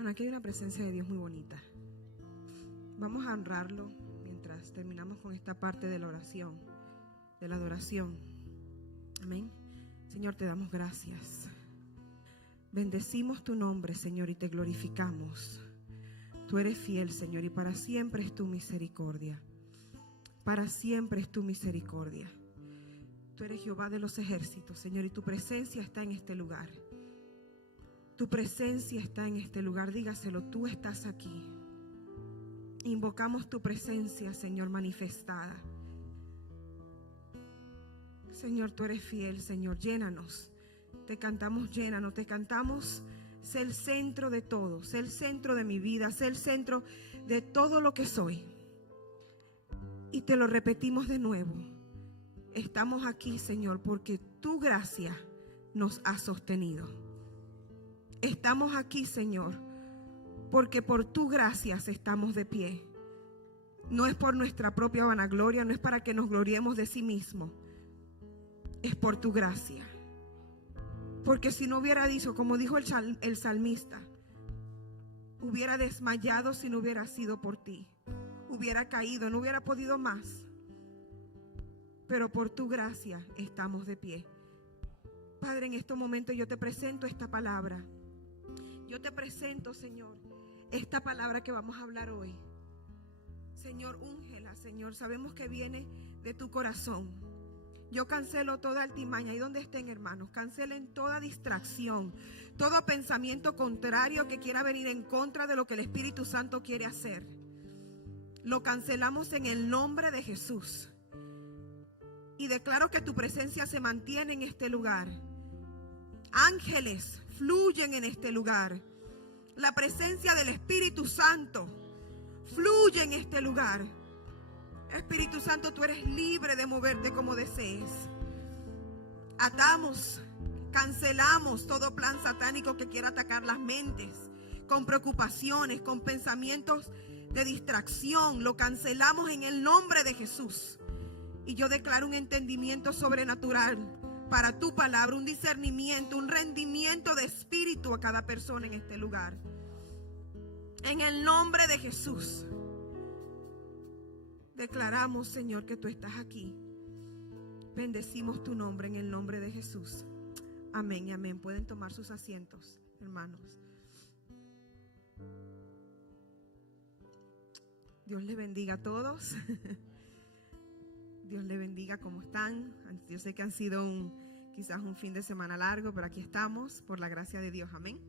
Bueno, aquí hay una presencia de Dios muy bonita. Vamos a honrarlo mientras terminamos con esta parte de la oración, de la adoración. Amén. Señor, te damos gracias. Bendecimos tu nombre, Señor, y te glorificamos. Tú eres fiel, Señor, y para siempre es tu misericordia. Para siempre es tu misericordia. Tú eres Jehová de los ejércitos, Señor, y tu presencia está en este lugar. Tu presencia está en este lugar. Dígaselo, tú estás aquí. Invocamos tu presencia, Señor, manifestada. Señor, tú eres fiel, Señor, llénanos. Te cantamos, llénanos, te cantamos. Sé el centro de todo, sé el centro de mi vida, sé el centro de todo lo que soy. Y te lo repetimos de nuevo. Estamos aquí, Señor, porque tu gracia nos ha sostenido. Estamos aquí, Señor, porque por tu gracia estamos de pie. No es por nuestra propia vanagloria, no es para que nos gloriemos de sí mismo. Es por tu gracia. Porque si no hubiera dicho, como dijo el salmista, hubiera desmayado si no hubiera sido por ti. Hubiera caído, no hubiera podido más. Pero por tu gracia estamos de pie. Padre, en estos momentos yo te presento esta palabra. Yo te presento, Señor, esta palabra que vamos a hablar hoy. Señor, úngela, Señor. Sabemos que viene de tu corazón. Yo cancelo toda altimaña. ¿Y dónde estén, hermanos? Cancelen toda distracción, todo pensamiento contrario que quiera venir en contra de lo que el Espíritu Santo quiere hacer. Lo cancelamos en el nombre de Jesús. Y declaro que tu presencia se mantiene en este lugar. Ángeles fluyen en este lugar. La presencia del Espíritu Santo fluye en este lugar. Espíritu Santo, tú eres libre de moverte como desees. Atamos, cancelamos todo plan satánico que quiera atacar las mentes, con preocupaciones, con pensamientos de distracción. Lo cancelamos en el nombre de Jesús. Y yo declaro un entendimiento sobrenatural para tu palabra, un discernimiento, un rendimiento de espíritu a cada persona en este lugar. En el nombre de Jesús. Declaramos, Señor, que tú estás aquí. Bendecimos tu nombre en el nombre de Jesús. Amén y amén. Pueden tomar sus asientos, hermanos. Dios les bendiga a todos. Dios les bendiga. ¿Cómo están? Yo sé que han sido quizás un fin de semana largo, pero aquí estamos por la gracia de Dios. Amén.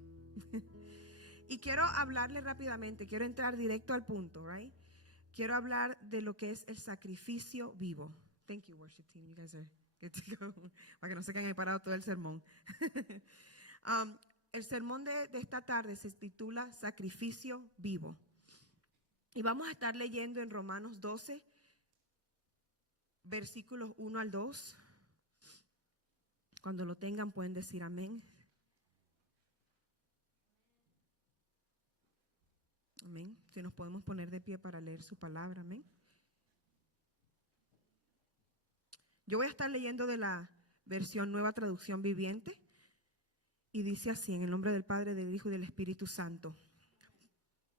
Y quiero hablarles rápidamente. Quiero entrar directo al punto, right? Quiero hablar de lo que es el sacrificio vivo. Thank you, worship team. You guys are good to go. Para que no se queden ahí parados todo el sermón. El sermón de esta tarde se titula Sacrificio Vivo. Y vamos a estar leyendo en Romanos 12, versículos 1 al 2. Cuando lo tengan pueden decir amén. Amén. Si nos podemos poner de pie para leer su palabra. Amén. Yo voy a estar leyendo de la versión Nueva Traducción Viviente. Y dice así, en el nombre del Padre, del Hijo y del Espíritu Santo.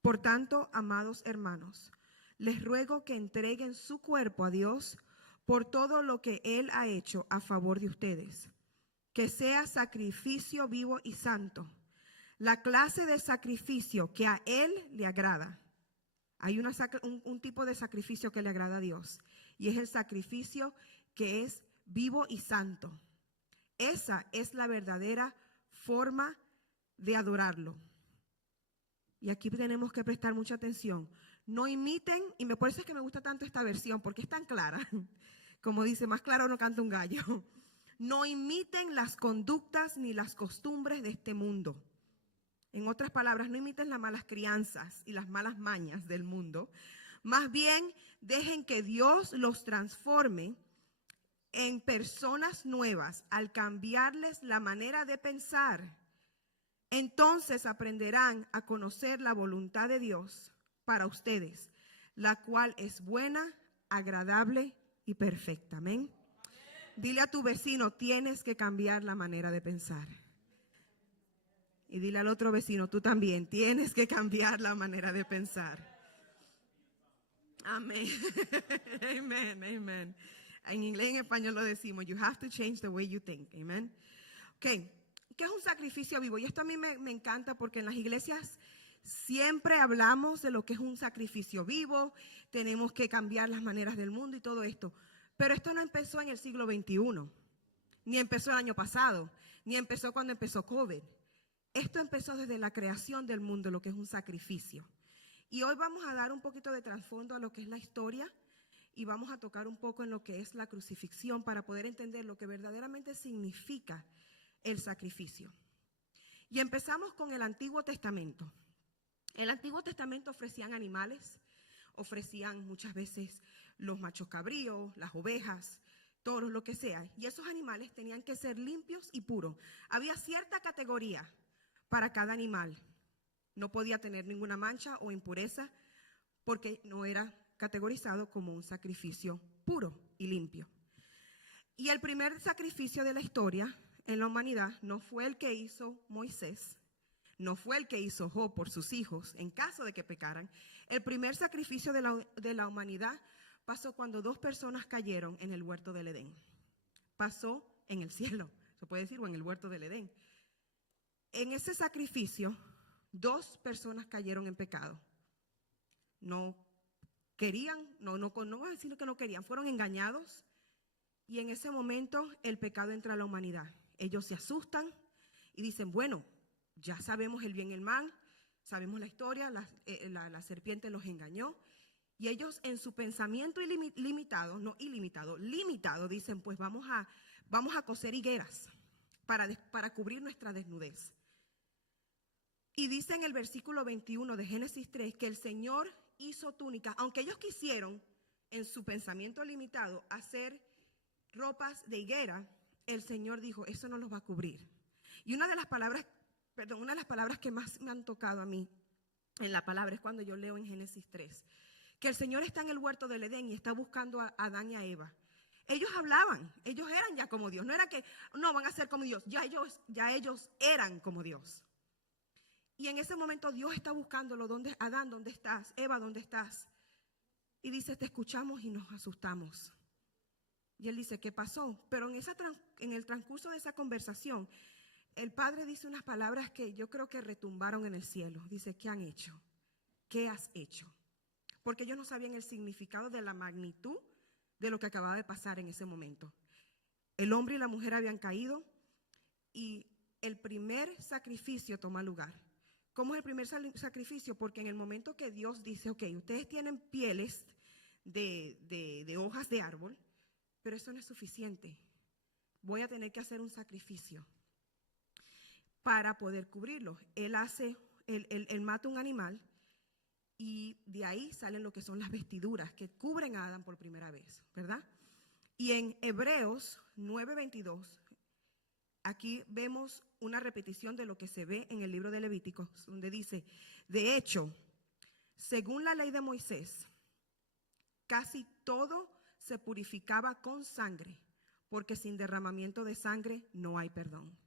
Por tanto, amados hermanos, les ruego que entreguen su cuerpo a Dios por todo lo que Él ha hecho a favor de ustedes. Que sea sacrificio vivo y santo. La clase de sacrificio que a Él le agrada. Hay un tipo de sacrificio que le agrada a Dios. Y es el sacrificio que es vivo y santo. Esa es la verdadera forma de adorarlo. Y aquí tenemos que prestar mucha atención. No imiten, y por eso es que me gusta tanto esta versión, porque es tan clara. Como dice, más claro no canta un gallo. No imiten las conductas ni las costumbres de este mundo. En otras palabras, no imiten las malas crianzas y las malas mañas del mundo. Más bien, dejen que Dios los transforme en personas nuevas al cambiarles la manera de pensar. Entonces aprenderán a conocer la voluntad de Dios para ustedes, la cual es buena, agradable y perfecta. Amén. Dile a tu vecino, tienes que cambiar la manera de pensar. Y dile al otro vecino, tú también tienes que cambiar la manera de pensar. Amén. Amen, amen. En inglés y en español lo decimos, you have to change the way you think. Amen. Ok, ¿qué es un sacrificio vivo? Y esto a mí me encanta porque en las iglesias siempre hablamos de lo que es un sacrificio vivo, tenemos que cambiar las maneras del mundo y todo esto. Pero esto no empezó en el siglo XXI, ni empezó el año pasado, ni empezó cuando empezó COVID. Esto empezó desde la creación del mundo, lo que es un sacrificio. Y hoy vamos a dar un poquito de trasfondo a lo que es la historia y vamos a tocar un poco en lo que es la crucifixión para poder entender lo que verdaderamente significa el sacrificio. Y empezamos con el Antiguo Testamento. El Antiguo Testamento ofrecían animales, ofrecían muchas veces los machos cabríos, las ovejas, toros, lo que sea. Y esos animales tenían que ser limpios y puros. Había cierta categoría para cada animal. No podía tener ninguna mancha o impureza porque no era categorizado como un sacrificio puro y limpio. Y el primer sacrificio de la historia en la humanidad no fue el que hizo Moisés, no fue el que hizo Job por sus hijos en caso de que pecaran. El primer sacrificio de la humanidad pasó cuando dos personas cayeron en el huerto del Edén. Pasó en el cielo, se puede decir, o en el huerto del Edén. En ese sacrificio, dos personas cayeron en pecado. No querían, no voy a decir que no querían, fueron engañados. Y en ese momento el pecado entra a la humanidad. Ellos se asustan y dicen, bueno, ya sabemos el bien y el mal, sabemos la historia, la serpiente los engañó. Y ellos en su pensamiento limitado, dicen, pues vamos a coser higueras para cubrir nuestra desnudez. Y dice en el versículo 21 de Génesis 3 que el Señor hizo túnicas, aunque ellos quisieron en su pensamiento limitado hacer ropas de higuera, el Señor dijo, eso no los va a cubrir. Y una de las palabras que más me han tocado a mí en la palabra es cuando yo leo en Génesis 3, que el Señor está en el huerto del Edén y está buscando a Adán y a Eva. Ellos hablaban, ellos eran ya como Dios, no era que no van a ser como Dios, ya ellos eran como Dios. Y en ese momento Dios está buscándolo, Adán, ¿dónde estás? Eva, ¿dónde estás? Y dice, te escuchamos y nos asustamos. Y él dice, ¿qué pasó? Pero en el transcurso de esa conversación, el Padre dice unas palabras que yo creo que retumbaron en el cielo. Dice, ¿qué han hecho? ¿Qué has hecho? Porque ellos no sabían el significado de la magnitud de lo que acababa de pasar en ese momento. El hombre y la mujer habían caído y el primer sacrificio toma lugar. ¿Cómo es el primer sacrificio? Porque en el momento que Dios dice, ok, ustedes tienen pieles de hojas de árbol, pero eso no es suficiente. Voy a tener que hacer un sacrificio para poder cubrirlo. Él mata un animal y de ahí salen lo que son las vestiduras que cubren a Adán por primera vez, ¿verdad? Y en Hebreos 9:22, aquí vemos una repetición de lo que se ve en el libro de Levíticos, donde dice, de hecho, según la ley de Moisés, casi todo se purificaba con sangre, porque sin derramamiento de sangre no hay perdón.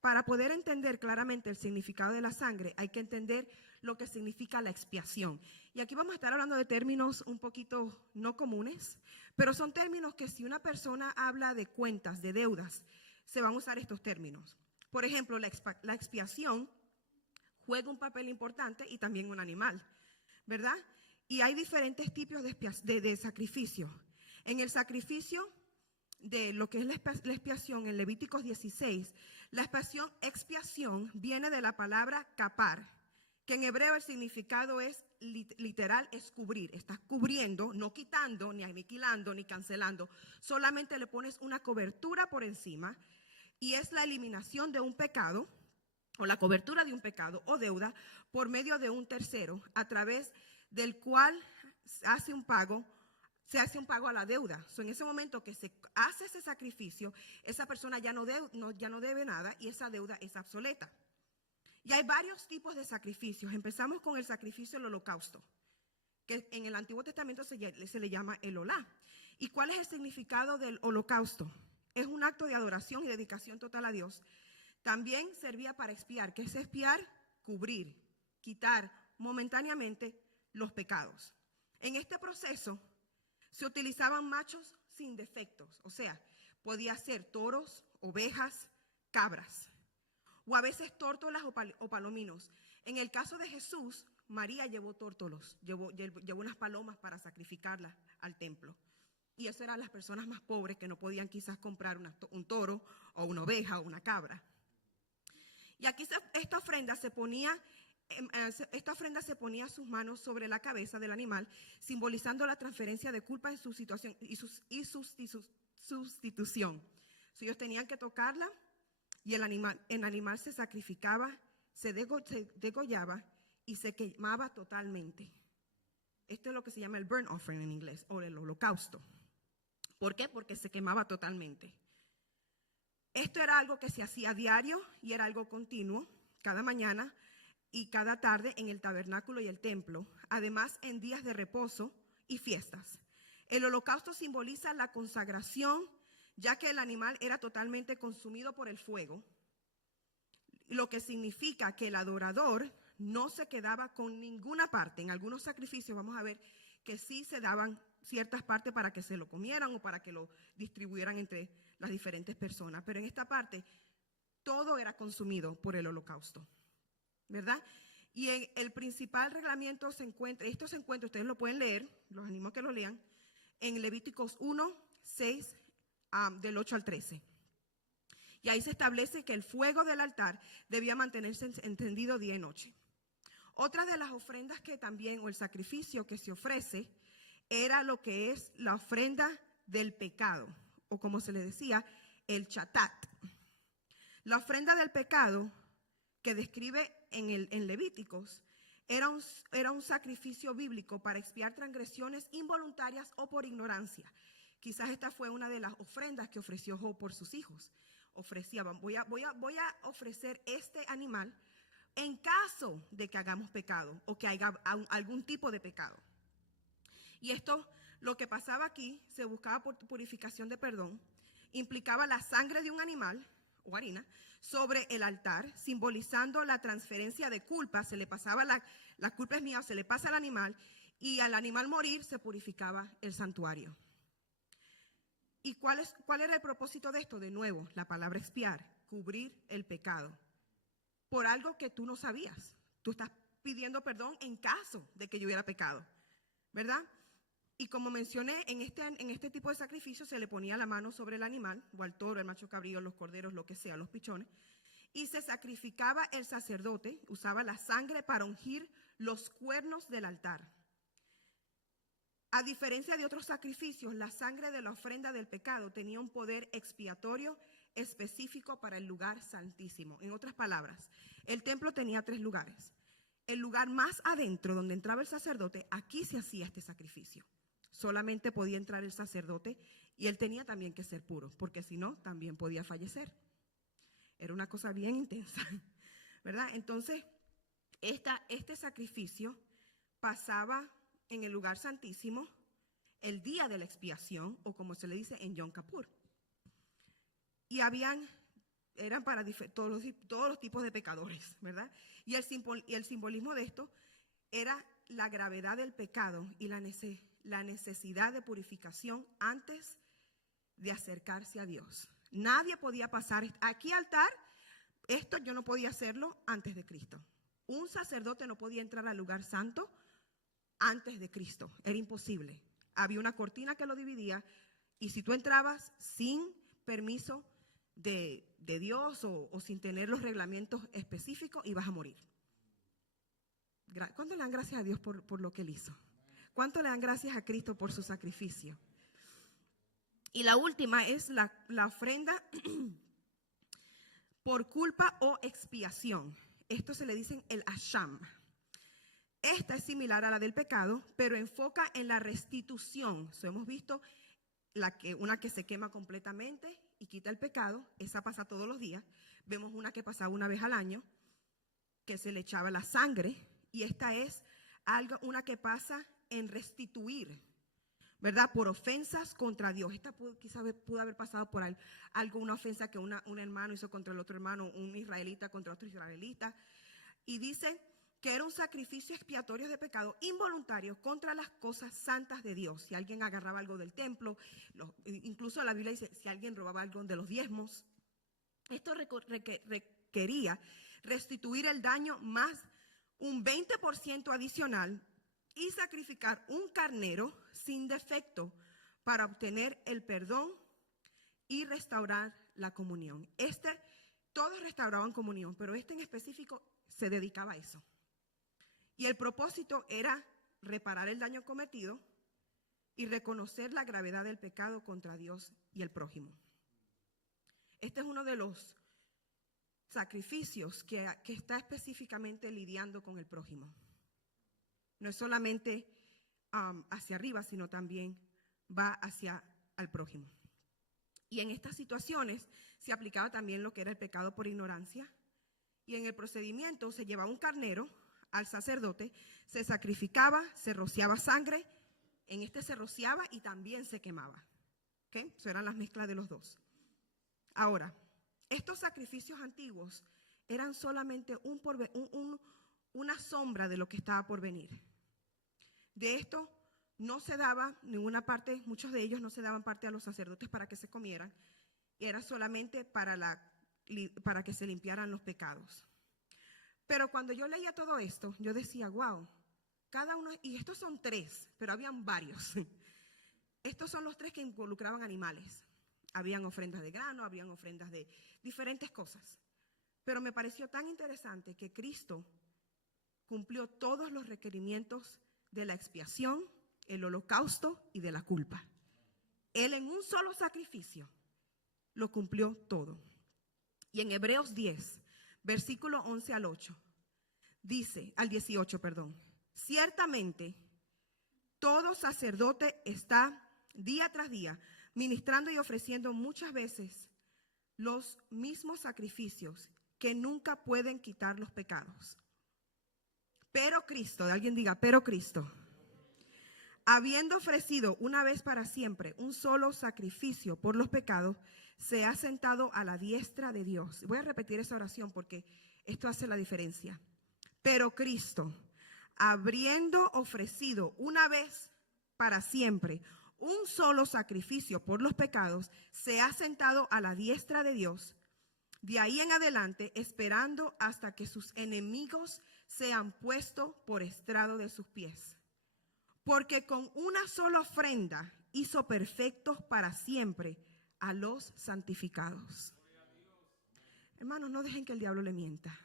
Para poder entender claramente el significado de la sangre, hay que entender lo que significa la expiación. Y aquí vamos a estar hablando de términos un poquito no comunes, pero son términos que si una persona habla de cuentas, de deudas, se van a usar estos términos. Por ejemplo, la expiación juega un papel importante y también un animal, ¿verdad? Y hay diferentes tipos de sacrificio. En el sacrificio de lo que es la expiación, en Levíticos 16, la expiación viene de la palabra capar, que en hebreo el significado es literal, es cubrir. Estás cubriendo, no quitando, ni aniquilando, ni cancelando. Solamente le pones una cobertura por encima y es la eliminación de un pecado o la cobertura de un pecado o deuda por medio de un tercero a través del cual se hace un pago a la deuda. En ese momento que se hace ese sacrificio, esa persona ya no debe nada y esa deuda es obsoleta. Y hay varios tipos de sacrificios. Empezamos con el sacrificio del holocausto, que en el Antiguo Testamento se le llama el olá. ¿Y cuál es el significado del holocausto? Es un acto de adoración y dedicación total a Dios, También servía para expiar. ¿Qué es expiar? Cubrir, quitar momentáneamente los pecados. En este proceso se utilizaban machos sin defectos, o sea, podía ser toros, ovejas, cabras, o a veces tórtolas o palominos. En el caso de Jesús, María llevó tórtolos, llevó unas palomas para sacrificarlas al templo. Y esas eran las personas más pobres que no podían quizás comprar un toro o una oveja o una cabra. Y aquí esta ofrenda se ponía sus manos sobre la cabeza del animal, simbolizando la transferencia de culpa en su situación y sustitución. So, ellos tenían que tocarla y el animal se sacrificaba, se degollaba y se quemaba totalmente. Esto es lo que se llama el burnt offering en inglés, o el holocausto. ¿Por qué? Porque se quemaba totalmente. Esto era algo que se hacía a diario y era algo continuo, cada mañana y cada tarde en el tabernáculo y el templo, además en días de reposo y fiestas. El holocausto simboliza la consagración, ya que el animal era totalmente consumido por el fuego, lo que significa que el adorador no se quedaba con ninguna parte. En algunos sacrificios vamos a ver que sí se daban ciertas partes para que se lo comieran o para que lo distribuyeran entre las diferentes personas, pero en esta parte todo era consumido por el holocausto, ¿verdad? Y en el principal reglamento esto se encuentra, ustedes lo pueden leer, los animo a que lo lean, en Levíticos 1, 6, del 8 al 13. Y ahí se establece que el fuego del altar debía mantenerse encendido día y noche. Otra de las ofrendas que también, o el sacrificio que se ofrece, era lo que es la ofrenda del pecado, o como se le decía, el chatat. La ofrenda del pecado que describe en Levíticos era un sacrificio bíblico para expiar transgresiones involuntarias o por ignorancia. Quizás esta fue una de las ofrendas que ofreció Job por sus hijos. Voy a ofrecer este animal en caso de que hagamos pecado o que haya algún tipo de pecado. Y esto, lo que pasaba aquí, se buscaba por purificación de perdón, implicaba la sangre de un animal o harina sobre el altar, simbolizando la transferencia de culpa. Se le pasaba la culpa es mía, se le pasa al animal, y al animal morir se purificaba el santuario. ¿Y cuál era el propósito de esto? De nuevo, la palabra expiar, cubrir el pecado por algo que tú no sabías. Tú estás pidiendo perdón en caso de que yo hubiera pecado, ¿verdad? Y como mencioné, en este tipo de sacrificio se le ponía la mano sobre el animal, o al toro, el macho cabrío, los corderos, lo que sea, los pichones, y se sacrificaba el sacerdote, usaba la sangre para ungir los cuernos del altar. A diferencia de otros sacrificios, la sangre de la ofrenda del pecado tenía un poder expiatorio específico para el lugar santísimo. En otras palabras, el templo tenía 3 lugares. El lugar más adentro, donde entraba el sacerdote, aquí se hacía este sacrificio. Solamente podía entrar el sacerdote y él tenía también que ser puro, porque si no, también podía fallecer. Era una cosa bien intensa, ¿verdad? Entonces, este sacrificio pasaba en el lugar santísimo el día de la expiación, o como se le dice en Yom Kippur. Y eran para todos los tipos de pecadores, ¿verdad? Y el simbolismo de esto era la gravedad del pecado y la necesidad de purificación antes de acercarse a Dios. Nadie podía pasar aquí altar, esto yo no podía hacerlo antes de Cristo. Un sacerdote no podía entrar al lugar santo antes de Cristo, era imposible. Había una cortina que lo dividía y si tú entrabas sin permiso de Dios o sin tener los reglamentos específicos, ibas a morir. ¿Cuánto le dan gracias a Dios por lo que Él hizo? ¿Cuánto le dan gracias a Cristo por su sacrificio? Y la última es la ofrenda por culpa o expiación. Esto se le dice el asham. Esta es similar a la del pecado, pero enfoca en la restitución. Hemos visto una que se quema completamente y quita el pecado. Esa pasa todos los días. Vemos una que pasaba una vez al año, que se le echaba la sangre. Y esta es una que pasa en restituir. ¿verdad? Por ofensas contra Dios. Esta quizás pudo haber pasado por alguna ofensa que un hermano hizo contra el otro hermano, un israelita contra otro israelita. Y dice que era un sacrificio expiatorio de pecado involuntario contra las cosas santas de Dios. Si alguien agarraba algo del templo, incluso la Biblia dice, si alguien robaba algo de los diezmos. Esto requería restituir el daño más un 20% adicional y sacrificar un carnero sin defecto para obtener el perdón y restaurar la comunión. Todos restauraban comunión, pero este en específico se dedicaba a eso. Y el propósito era reparar el daño cometido y reconocer la gravedad del pecado contra Dios y el prójimo. Este es uno de los sacrificios que está específicamente lidiando con el prójimo. No es solamente hacia arriba, sino también va hacia el prójimo. Y en estas situaciones se aplicaba también lo que era el pecado por ignorancia. Y en el procedimiento se llevaba un carnero al sacerdote, se sacrificaba, se rociaba sangre, en este se rociaba y también se quemaba. ¿Okay? Eso eran las mezclas de los dos. Ahora, estos sacrificios antiguos eran solamente una sombra de lo que estaba por venir. De esto no se daba ninguna parte, muchos de ellos no se daban parte a los sacerdotes para que se comieran, era solamente para que se limpiaran los pecados. Pero cuando yo leía todo esto, yo decía, wow, cada uno, y estos son 3, pero habían varios. Estos son los 3 que involucraban animales. Habían ofrendas de grano, habían ofrendas de diferentes cosas. Pero me pareció tan interesante que Cristo cumplió todos los requerimientos de la expiación, el holocausto y de la culpa. Él en un solo sacrificio lo cumplió todo. Y en Hebreos 10, versículo 11 al 8, dice, al 18, perdón, ciertamente todo sacerdote está día tras día ministrando y ofreciendo muchas veces los mismos sacrificios que nunca pueden quitar los pecados. Pero Cristo, alguien diga, pero Cristo, habiendo ofrecido una vez para siempre un solo sacrificio por los pecados, se ha sentado a la diestra de Dios. Voy a repetir esa oración porque esto hace la diferencia. Pero Cristo, habiendo ofrecido una vez para siempre un solo sacrificio por los pecados, se ha sentado a la diestra de Dios. De ahí en adelante, esperando hasta que sus enemigos sean puestos por estrado de sus pies. Porque con una sola ofrenda hizo perfectos para siempre a los santificados. Hermanos, no dejen que el diablo le mienta.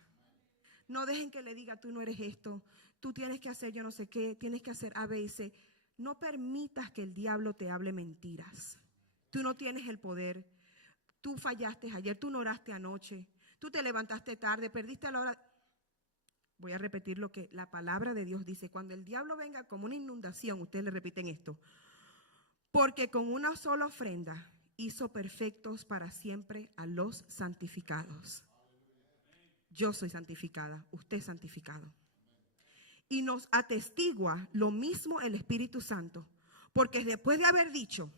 No dejen que le diga, tú no eres esto, tú tienes que hacer yo no sé qué, tienes que hacer A, B y C. No permitas que el diablo te hable mentiras. Tú no tienes el poder. Tú fallaste ayer, tú no oraste anoche, tú te levantaste tarde, perdiste la hora. Voy a repetir lo que la palabra de Dios dice. Cuando el diablo venga como una inundación, ustedes le repiten esto. Porque con una sola ofrenda hizo perfectos para siempre a los santificados. Yo soy santificada, usted es santificado. Y nos atestigua lo mismo el Espíritu Santo. Porque después de haber dicho,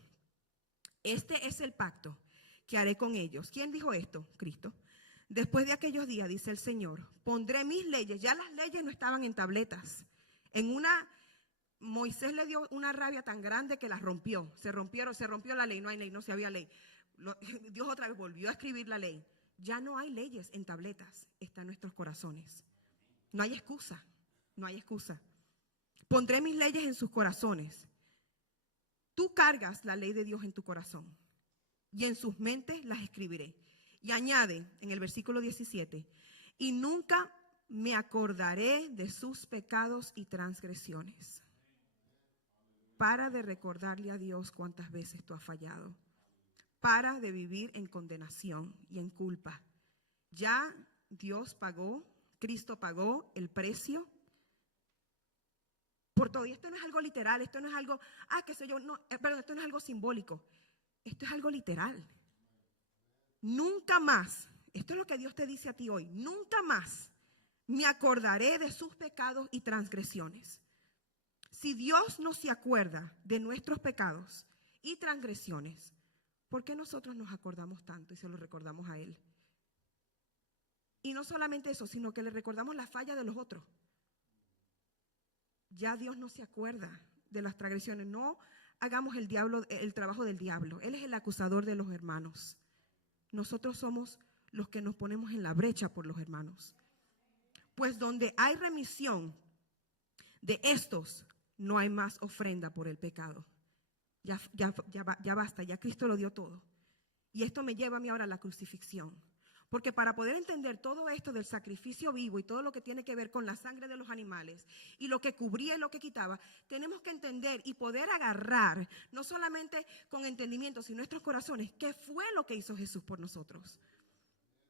este es el pacto que haré con ellos. ¿Quién dijo esto? Cristo. Después de aquellos días, dice el Señor, pondré mis leyes. Ya las leyes no estaban en tabletas. Moisés le dio una rabia tan grande que las rompió. Se rompió la ley, no hay ley, no se había ley. Dios otra vez volvió a escribir la ley. Ya no hay leyes en tabletas, está en nuestros corazones. No hay excusa, no hay excusa. Pondré mis leyes en sus corazones. Tú cargas la ley de Dios en tu corazón y en sus mentes las escribiré. Y añade en el versículo 17, y nunca me acordaré de sus pecados y transgresiones. Para de recordarle a Dios cuántas veces tú has fallado. Para de vivir en condenación y en culpa. Ya Dios pagó, Cristo pagó el precio por todo. Y esto no es algo literal, esto no es algo, qué sé yo, no, perdón, esto no es algo simbólico. Esto es algo literal. Nunca más, esto es lo que Dios te dice a ti hoy, nunca más me acordaré de sus pecados y transgresiones. Si Dios no se acuerda de nuestros pecados y transgresiones, ¿por qué nosotros nos acordamos tanto y se lo recordamos a Él? Y no solamente eso, sino que le recordamos la falla de los otros. Ya Dios no se acuerda de las transgresiones. No hagamos el trabajo del diablo. Él es el acusador de los hermanos. Nosotros somos los que nos ponemos en la brecha por los hermanos. Pues donde hay remisión de estos, no hay más ofrenda por el pecado. Ya basta, ya Cristo lo dio todo. Y esto me lleva a mí ahora a la crucifixión. Porque para poder entender todo esto del sacrificio vivo y todo lo que tiene que ver con la sangre de los animales y lo que cubría y lo que quitaba, tenemos que entender y poder agarrar, no solamente con entendimiento, sino nuestros corazones, qué fue lo que hizo Jesús por nosotros.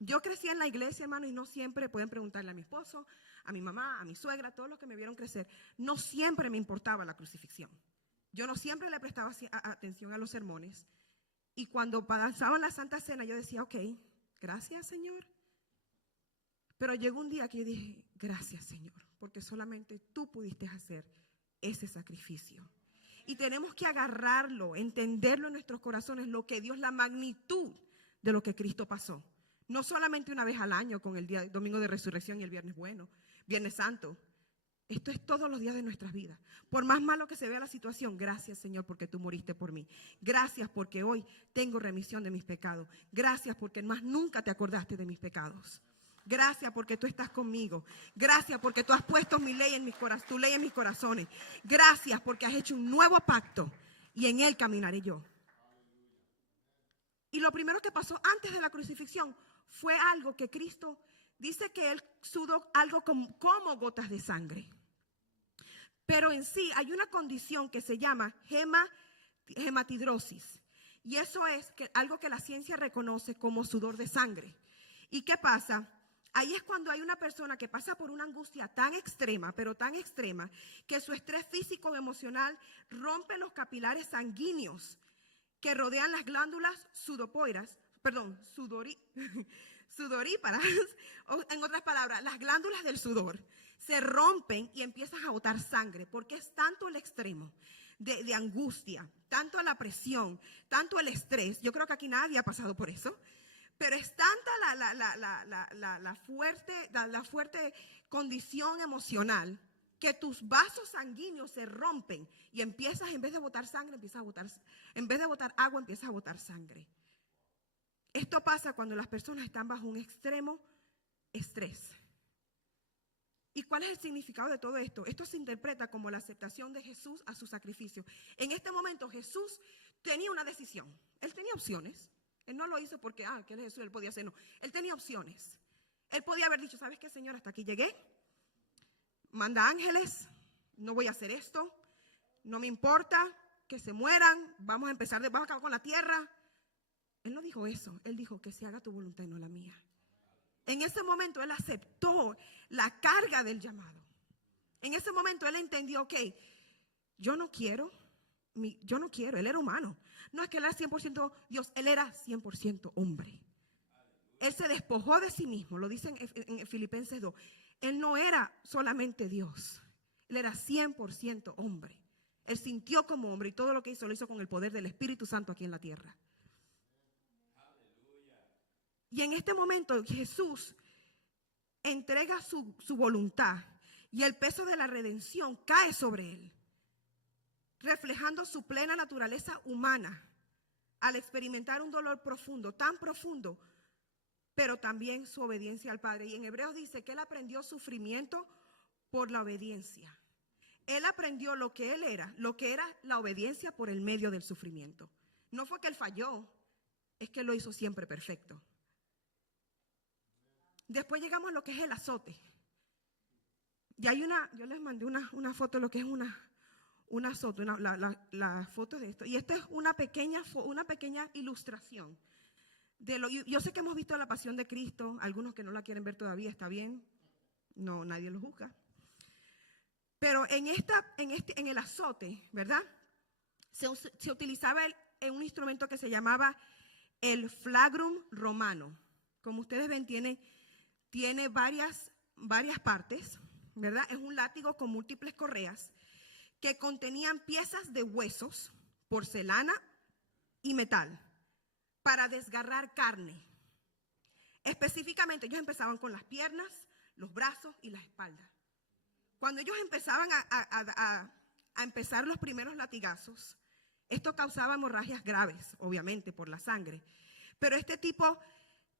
Yo crecí en la iglesia, hermano, y no siempre, pueden preguntarle a mi esposo, a mi mamá, a mi suegra, todos los que me vieron crecer, no siempre me importaba la crucifixión. Yo no siempre le prestaba atención a los sermones. Y cuando pasaban la Santa Cena, yo decía, ok, gracias, Señor. Pero llegó un día que yo dije, gracias, Señor, porque solamente tú pudiste hacer ese sacrificio. Y tenemos que agarrarlo, entenderlo en nuestros corazones, lo que Dios, la magnitud de lo que Cristo pasó. No solamente una vez al año con el día domingo de resurrección y el viernes bueno, viernes santo. Esto es todos los días de nuestras vidas. Por más malo que se vea la situación, gracias, Señor, porque tú moriste por mí. Gracias porque hoy tengo remisión de mis pecados. Gracias porque más nunca te acordaste de mis pecados. Gracias porque tú estás conmigo. Gracias porque tú has puesto tu ley en mis corazones. Gracias porque has hecho un nuevo pacto y en él caminaré yo. Y lo primero que pasó antes de la crucifixión fue algo que Cristo dice que él sudó algo como gotas de sangre. Pero en sí hay una condición que se llama hematidrosis. Y eso es algo que la ciencia reconoce como sudor de sangre. ¿Y qué pasa? Ahí es cuando hay una persona que pasa por una angustia tan extrema, pero tan extrema, que su estrés físico o emocional rompe los capilares sanguíneos que rodean las glándulas sudoríparas, o en otras palabras, las glándulas del sudor se rompen y empiezas a botar sangre, porque es tanto el extremo de angustia, tanto la presión, tanto el estrés. Yo creo que aquí nadie ha pasado por eso, pero es tanta la fuerte condición emocional que tus vasos sanguíneos se rompen y empiezas, en vez de botar sangre, en vez de botar agua, empiezas a botar sangre. Esto pasa cuando las personas están bajo un extremo estrés. ¿Y cuál es el significado de todo esto? Esto se interpreta como la aceptación de Jesús a su sacrificio. En este momento Jesús tenía una decisión. Él tenía opciones. Él no lo hizo porque, que él es Jesús, él podía hacer, no. Él tenía opciones. Él podía haber dicho, ¿sabes qué, Señor? Hasta aquí llegué. Manda ángeles, no voy a hacer esto. No me importa que se mueran. Vamos a acabar con la tierra. Él no dijo eso. Él dijo que se haga tu voluntad y no la mía. En ese momento él aceptó la carga del llamado. En ese momento él entendió, ok, yo no quiero, él era humano. No es que él era 100% Dios, él era 100% hombre. Él se despojó de sí mismo, lo dicen en Filipenses 2. Él no era solamente Dios, él era 100% hombre. Él sintió como hombre y todo lo que hizo lo hizo con el poder del Espíritu Santo aquí en la tierra. Y en este momento Jesús entrega su voluntad y el peso de la redención cae sobre él, reflejando su plena naturaleza humana al experimentar un dolor profundo, tan profundo, pero también su obediencia al Padre. Y en Hebreos dice que él aprendió sufrimiento por la obediencia. Él aprendió lo que era la obediencia por el medio del sufrimiento. No fue que él falló, es que lo hizo siempre perfecto. Después llegamos a lo que es el azote. Y hay yo les mandé una foto de lo que es un azote, la foto de esto. Y esta es una pequeña ilustración. Yo sé que hemos visto la Pasión de Cristo, algunos que no la quieren ver todavía, está bien, no, nadie lo juzga. Pero en el azote, ¿verdad? Se utilizaba un instrumento que se llamaba el flagrum romano. Como ustedes ven, tiene varias partes, ¿verdad? Es un látigo con múltiples correas que contenían piezas de huesos, porcelana y metal para desgarrar carne. Específicamente, ellos empezaban con las piernas, los brazos y la espalda. Cuando ellos empezaban a empezar los primeros latigazos, esto causaba hemorragias graves, obviamente, por la sangre. Pero este tipo,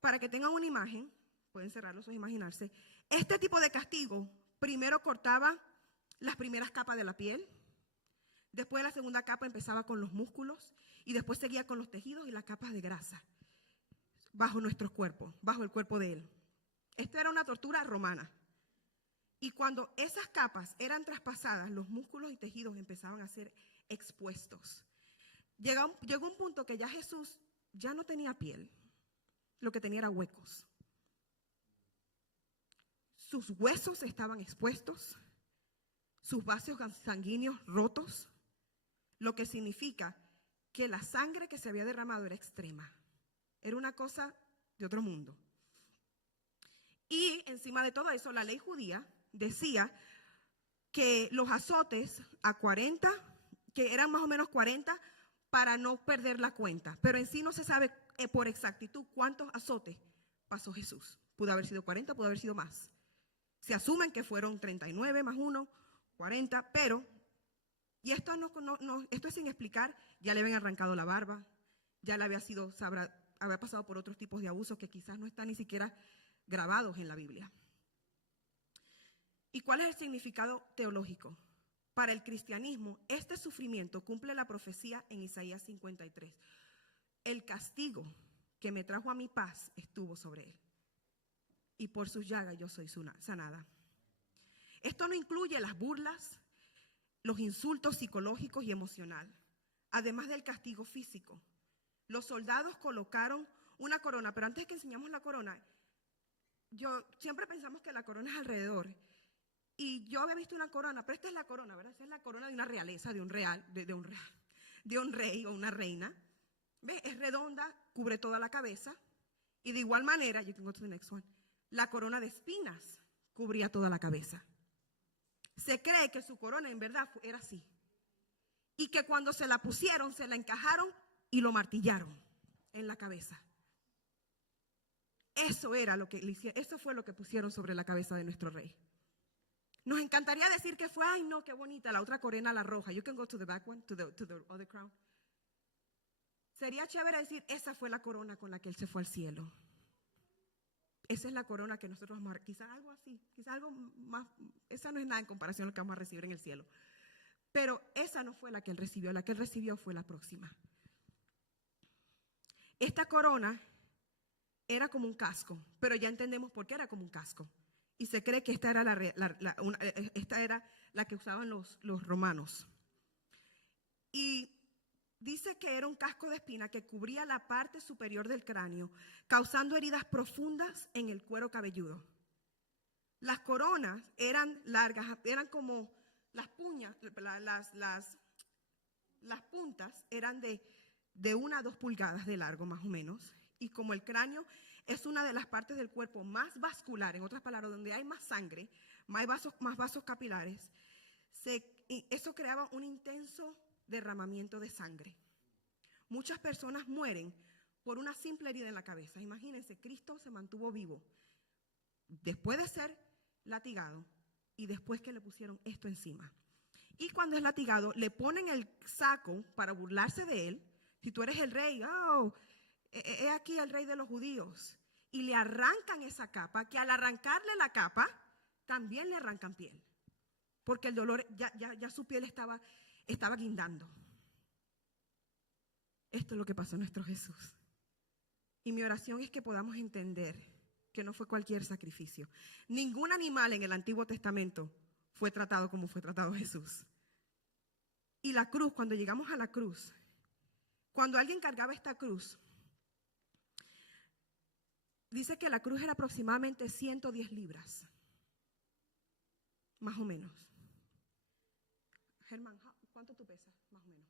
para que tengan una imagen, pueden cerrar los ojos e imaginarse, este tipo de castigo primero cortaba las primeras capas de la piel, después la segunda capa empezaba con los músculos y después seguía con los tejidos y las capas de grasa bajo nuestros cuerpos, bajo el cuerpo de él. Esto era una tortura romana. Y cuando esas capas eran traspasadas, los músculos y tejidos empezaban a ser expuestos. Llegó un punto que ya Jesús ya no tenía piel, lo que tenía era huecos. Sus huesos estaban expuestos, sus vasos sanguíneos rotos, lo que significa que la sangre que se había derramado era extrema. Era una cosa de otro mundo. Y encima de todo eso, la ley judía decía que los azotes a 40, que eran más o menos 40, para no perder la cuenta. Pero en sí no se sabe por exactitud cuántos azotes pasó Jesús. Pudo haber sido 40, pudo haber sido más. Se asumen que fueron 39 más 1, 40, pero, y esto esto es sin explicar, ya le habían arrancado la barba, ya le había pasado por otros tipos de abusos que quizás no están ni siquiera grabados en la Biblia. ¿Y cuál es el significado teológico? Para el cristianismo, este sufrimiento cumple la profecía en Isaías 53. El castigo que me trajo a mi paz estuvo sobre él, y por sus llagas yo soy sanada. Esto no incluye las burlas, los insultos psicológicos y emocionales, además del castigo físico. Los soldados colocaron una corona, pero antes que enseñamos la corona, siempre pensamos que la corona es alrededor. Y yo había visto una corona, pero esta es la corona, ¿verdad? Esta es la corona de una realeza, de un rey o una reina. ¿Ves? Es redonda, cubre toda la cabeza. Y de igual manera, you can go to the next one, la corona de espinas cubría toda la cabeza. Se cree que su corona en verdad era así. Y que cuando se la pusieron, se la encajaron y lo martillaron en la cabeza. Eso fue lo que pusieron sobre la cabeza de nuestro rey. Nos encantaría decir que fue, ay no, qué bonita, la otra corona, la roja. You can go to the back one, to the other crown. Sería chévere decir, esa fue la corona con la que él se fue al cielo. Esa es la corona que nosotros vamos a, quizás algo así, quizás algo más, esa no es nada en comparación a lo que vamos a recibir en el cielo. Pero esa no fue la que él recibió fue la próxima. Esta corona era como un casco, pero ya entendemos por qué era como un casco. Y se cree que esta era la que usaban los romanos. Y dice que era un casco de espina que cubría la parte superior del cráneo, causando heridas profundas en el cuero cabelludo. Las coronas eran largas, eran como las puntas eran de 1 a 2 pulgadas de largo más o menos. Y como el cráneo es una de las partes del cuerpo más vascular, en otras palabras, donde hay más sangre, más vasos capilares, eso creaba un intenso derramamiento de sangre. Muchas personas mueren por una simple herida en la cabeza. Imagínense, Cristo se mantuvo vivo después de ser latigado y después que le pusieron esto encima. Y cuando es latigado, le ponen el saco para burlarse de él. Si tú eres el rey, he aquí el rey de los judíos. Y le arrancan esa capa, que al arrancarle la capa, también le arrancan piel. Porque el dolor, ya su piel estaba guindando. Esto es lo que pasó a nuestro Jesús. Y mi oración es que podamos entender que no fue cualquier sacrificio. Ningún animal en el Antiguo Testamento fue tratado como fue tratado Jesús. Y la cruz, cuando llegamos a la cruz, cuando alguien cargaba esta cruz, dice que la cruz era aproximadamente 110 libras, más o menos. Germán, ¿cuánto tú pesas? Más o menos.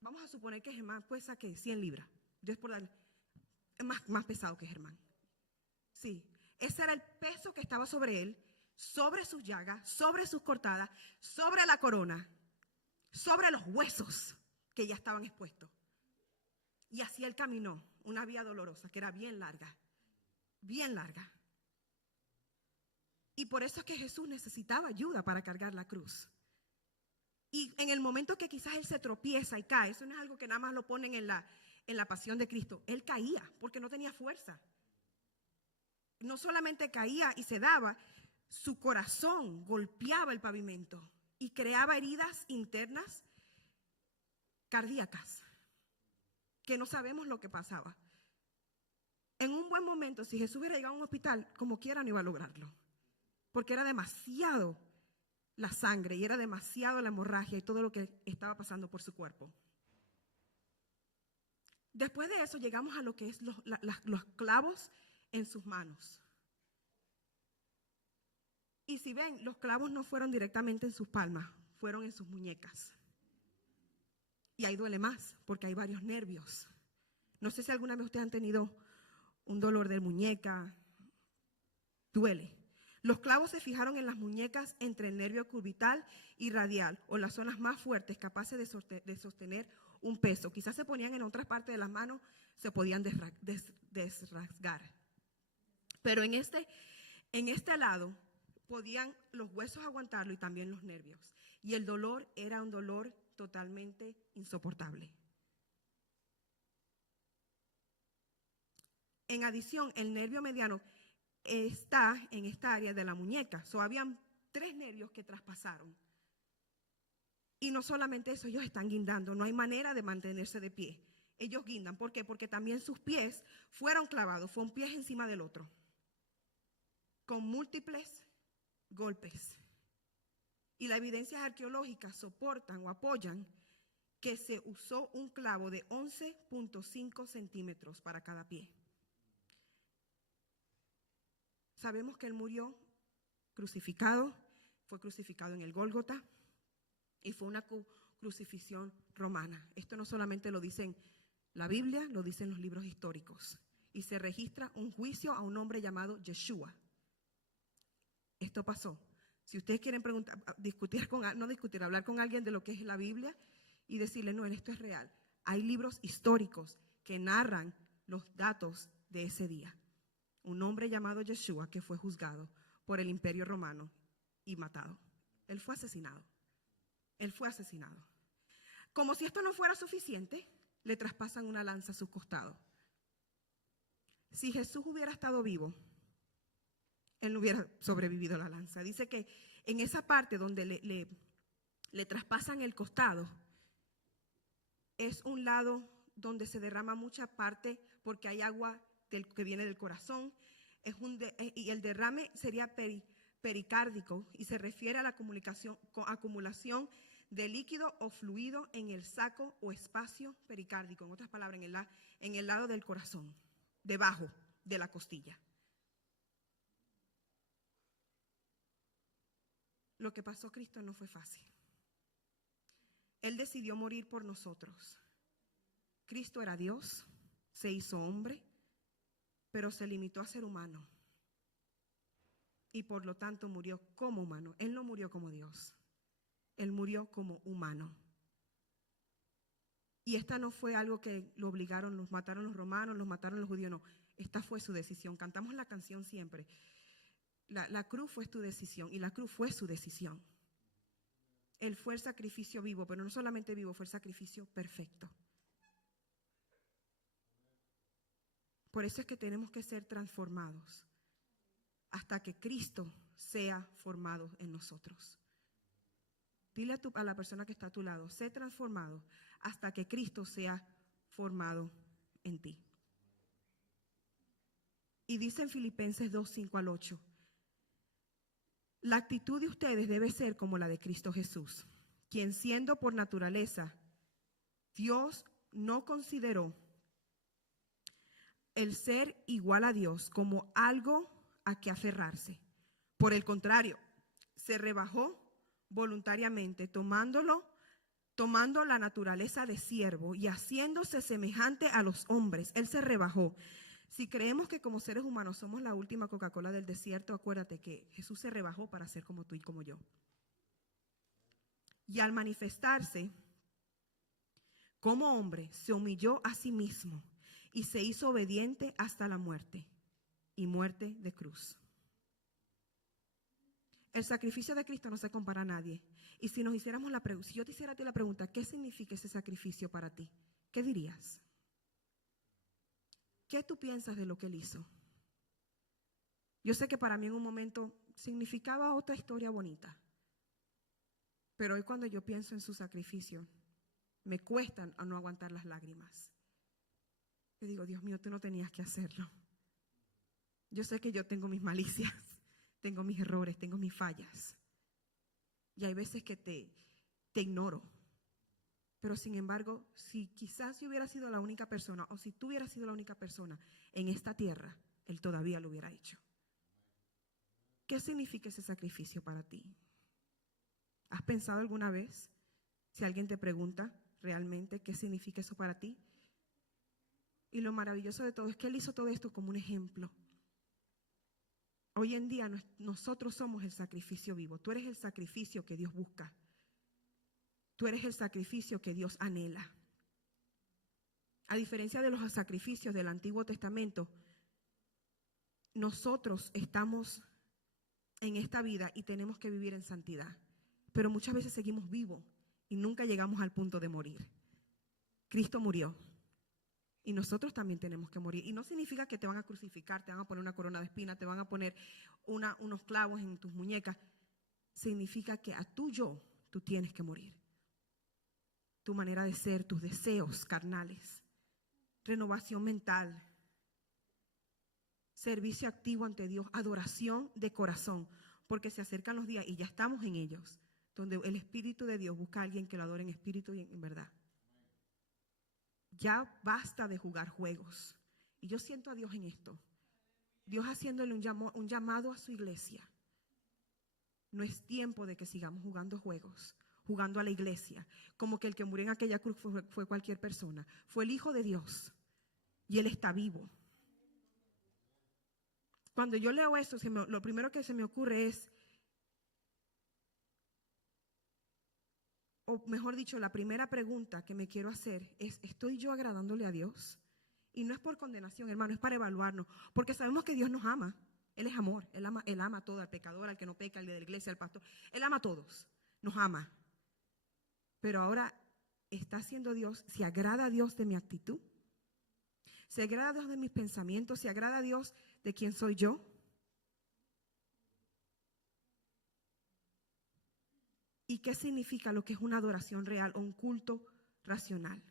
Vamos a suponer que Germán pesa que 100 libras. Yo es por darle, es más pesado que Germán. Sí, ese era el peso que estaba sobre él, sobre sus llagas, sobre sus cortadas, sobre la corona, sobre los huesos que ya estaban expuestos. Y así él caminó una vía dolorosa que era bien larga, bien larga. Y por eso es que Jesús necesitaba ayuda para cargar la cruz. Y en el momento que quizás él se tropieza y cae, eso no es algo que nada más lo ponen en la pasión de Cristo. Él caía porque no tenía fuerza. No solamente caía y se daba, su corazón golpeaba el pavimento y creaba heridas internas cardíacas que no sabemos lo que pasaba. En un buen momento, si Jesús hubiera llegado a un hospital, como quiera no iba a lograrlo, porque era demasiado la sangre y era demasiado la hemorragia y todo lo que estaba pasando por su cuerpo. Después de eso llegamos a lo que es los clavos en sus manos. Y si ven, los clavos no fueron directamente en sus palmas, fueron en sus muñecas. Y ahí duele más, porque hay varios nervios. No sé si alguna vez ustedes han tenido un dolor de muñeca. Duele. Los clavos se fijaron en las muñecas entre el nervio cubital y radial, o las zonas más fuertes capaces de sostener un peso. Quizás se ponían en otras partes de las manos, se podían desrasgar. Pero en este lado podían los huesos aguantarlo y también los nervios. Y el dolor era un dolor totalmente insoportable. En adición, el nervio mediano está en esta área de la muñeca. Habían 3 nervios que traspasaron. Y no solamente eso, ellos están guindando. No hay manera de mantenerse de pie. Ellos guindan. ¿Por qué? Porque también sus pies fueron clavados. Fue un pie encima del otro. Con múltiples golpes. Y las evidencias arqueológicas soportan o apoyan que se usó un clavo de 11.5 centímetros para cada pie. Sabemos que él murió crucificado, fue crucificado en el Gólgota y fue una crucifixión romana. Esto no solamente lo dice la Biblia, lo dicen los libros históricos. Y se registra un juicio a un hombre llamado Yeshua. Esto pasó. Si ustedes quieren hablar con alguien de lo que es la Biblia y decirle, no, esto es real. Hay libros históricos que narran los datos de ese día. Un hombre llamado Yeshua que fue juzgado por el Imperio Romano y matado. Él fue asesinado. Él fue asesinado. Como si esto no fuera suficiente, le traspasan una lanza a su costado. Si Jesús hubiera estado vivo, él no hubiera sobrevivido a la lanza. Dice que en esa parte donde le traspasan el costado, es un lado donde se derrama mucha parte porque hay agua que viene del corazón. Y el derrame sería pericárdico y se refiere a la acumulación de líquido o fluido en el saco o espacio pericárdico. En otras palabras, en el lado del corazón, debajo de la costilla. Lo que pasó a Cristo no fue fácil. Él decidió morir por nosotros. Cristo era Dios, se hizo hombre, pero se limitó a ser humano. Y por lo tanto murió como humano. Él no murió como Dios. Él murió como humano. Y esta no fue algo que lo obligaron, los mataron los romanos, los mataron los judíos, no. Esta fue su decisión. Cantamos la canción siempre. La cruz fue tu decisión y la cruz fue su decisión. Él fue el sacrificio vivo, pero no solamente vivo, fue el sacrificio perfecto. Por eso es que tenemos que ser transformados hasta que Cristo sea formado en nosotros. Dile a la persona que está a tu lado, sé transformado hasta que Cristo sea formado en ti. Y dice en Filipenses 2, 5 al 8, la actitud de ustedes debe ser como la de Cristo Jesús, quien siendo por naturaleza Dios no consideró el ser igual a Dios como algo a que aferrarse. Por el contrario, se rebajó voluntariamente, tomando la naturaleza de siervo y haciéndose semejante a los hombres. Él se rebajó, Si creemos que como seres humanos somos la última Coca-Cola del desierto, acuérdate que Jesús se rebajó para ser como tú y como yo. Y al manifestarse como hombre, se humilló a sí mismo y se hizo obediente hasta la muerte, y muerte de cruz. El sacrificio de Cristo no se compara a nadie. Y si nos hiciéramos la pregunta, si yo te hiciera a ti la pregunta, ¿qué significa ese sacrificio para ti? ¿Qué dirías? ¿Qué tú piensas de lo que Él hizo? Yo sé que para mí en un momento significaba otra historia bonita. Pero hoy cuando yo pienso en su sacrificio, me cuestan a no aguantar las lágrimas. Yo digo, Dios mío, tú no tenías que hacerlo. Yo sé que yo tengo mis malicias, tengo mis errores, tengo mis fallas. Y hay veces que te ignoro. Pero sin embargo, si quizás yo hubiera sido la única persona, o si tú hubieras sido la única persona en esta tierra, Él todavía lo hubiera hecho. ¿Qué significa ese sacrificio para ti? ¿Has pensado alguna vez, si alguien te pregunta realmente qué significa eso para ti? Y lo maravilloso de todo es que Él hizo todo esto como un ejemplo. Hoy en día nosotros somos el sacrificio vivo. Tú eres el sacrificio que Dios busca. Tú eres el sacrificio que Dios anhela. A diferencia de los sacrificios del Antiguo Testamento, nosotros estamos en esta vida y tenemos que vivir en santidad. Pero muchas veces seguimos vivos y nunca llegamos al punto de morir. Cristo murió y nosotros también tenemos que morir. Y no significa que te van a crucificar, te van a poner una corona de espinas, te van a poner unos clavos en tus muñecas. Significa que a tu yo tú tienes que morir. Tu manera de ser, tus deseos carnales, renovación mental, servicio activo ante Dios, adoración de corazón, porque se acercan los días y ya estamos en ellos, donde el Espíritu de Dios busca a alguien que lo adore en espíritu y en verdad. Ya basta de jugar juegos. Y yo siento a Dios en esto. Dios haciéndole un llamado a su iglesia. No es tiempo de que sigamos jugando juegos, jugando a la iglesia, como que el que murió en aquella cruz fue cualquier persona. Fue el Hijo de Dios y Él está vivo. Cuando yo leo esto, lo primero que se me ocurre es, o mejor dicho, la primera pregunta que me quiero hacer es, ¿estoy yo agradándole a Dios? Y no es por condenación, hermano, es para evaluarnos, porque sabemos que Dios nos ama. Él es amor, Él ama a todo, al pecador, al que no peca, al de la iglesia, al pastor. Él ama a todos, nos ama. Pero ahora, ¿está haciendo Dios, se agrada a Dios de mi actitud? ¿Se agrada a Dios de mis pensamientos? ¿Se agrada a Dios de quién soy yo? ¿Y qué significa lo que es una adoración real o un culto racional?